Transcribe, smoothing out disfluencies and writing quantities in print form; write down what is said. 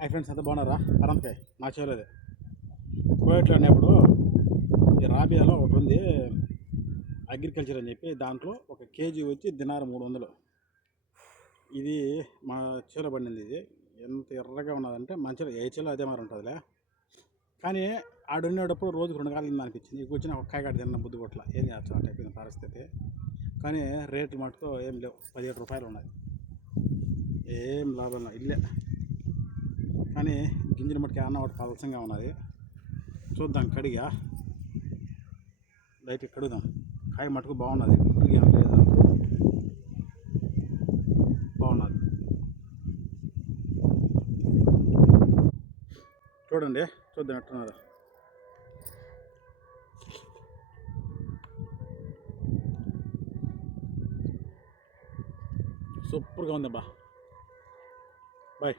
Hi friends, అంతా బాగున్నారా? కరంతకాయ నా చేయలేదు కోయట్లో అనేప్పుడు ఈ రాబియాలో ఒకటి ఉంది అగ్రికల్చర్ అని చెప్పి, దాంట్లో ఒక కేజీ వచ్చి దినారు 300. ఇది మా చేలో పండింది. ఇది ఎంత ఎర్రగా ఉన్నదంటే మంచిగా ఏ చేలో అదే మరి ఉంటుందిలే. కానీ ఆడుండేటప్పుడు రోజుకు 2 కాయలు తిన్నా అనిపించింది. ఇక వచ్చిన ఒక్క కాయ తిన్న బుద్ధి కొట్ల. ఏం చేస్తాం అంటే అయిపోయిన పరిస్థితి. కానీ రేట్లు మటుకు ఏం లేవు, 17 రూపాయలు ఉన్నాయి. ఏం లాభం ఇల్లే. కానీ గింజలు మట్టుకు అన్న ఒకటి పలసంగా ఉన్నది. చూద్దాం, కడిగా లైట్ కడుగుదాం. కాయ మటుకు బాగున్నది, పురుగు లేదు, బాగున్నది. చూడండి, చూద్దాం ఎట్టున్నది. సూపర్గా ఉంది అబ్బా. బాయ్.